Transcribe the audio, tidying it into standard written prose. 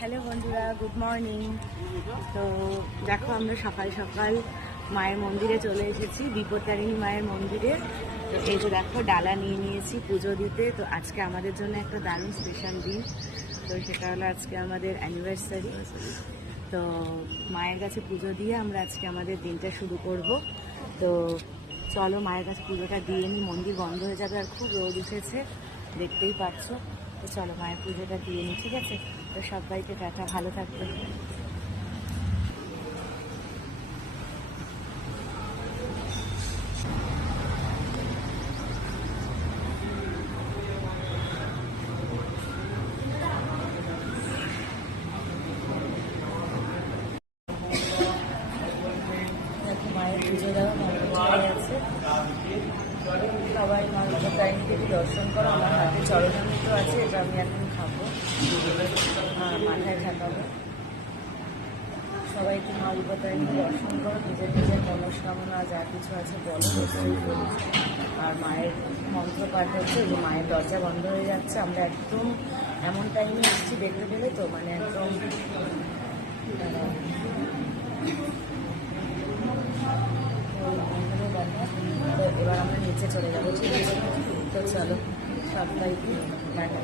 Hello বন্ধুরা, good morning. তো দেখো আমরা সকাল সকাল মায়ের মন্দিরে চলে এসেছি, বিপত্তারিণী মায়ের মন্দিরে। তো এই যে দেখো ডালা নিয়ে নিয়েছি পুজো দিতে। তো আজকে আমাদের জন্য একটা দারুণ স্পেশাল দিন। তো সেটা হলো আজকে আমাদের অ্যানিভার্সারি। তো মায়ের কাছে পুজো দিয়ে আমরা আজকে আমাদের দিনটা শুরু করব। তো চলো মায়ের কাছে পুজোটা দিয়ে নিই, মন্দির বন্ধ হয়ে যাবে আর খুব রোদ উঠেছে, দেখতেই পাচ্ছ। তো চলো মায়ের পুজোটা দিয়ে নিই, ঠিক আছে? তো সবাইকে টাটা, ভালো থাকবে। মায়ের পুজো দেওয়া হয়ে গেছে, সবাই মায়ের টাইমকে দর্শন করো। আমার হাতে চরণামৃত আছে, এটা আমি এখন খাবো, মাথায় ঠাকাবো। সবাইকে মা বিপত্তারিণীকে দর্শন করো, নিজের নিজের মনস্কামনা যা কিছু আছে বলো, আর মায়ের মন্ত্র পাঠ হচ্ছে। যে মায়ের দরজা বন্ধ হয়ে যাচ্ছে, আমরা একদম এমন টাইমে এসেছি, দেখতে পেলে তো, মানে একদম তো এবার আমরা নিচে চলে যাবো, ঠিক আছে? তো চলো সবাইকে টাটা।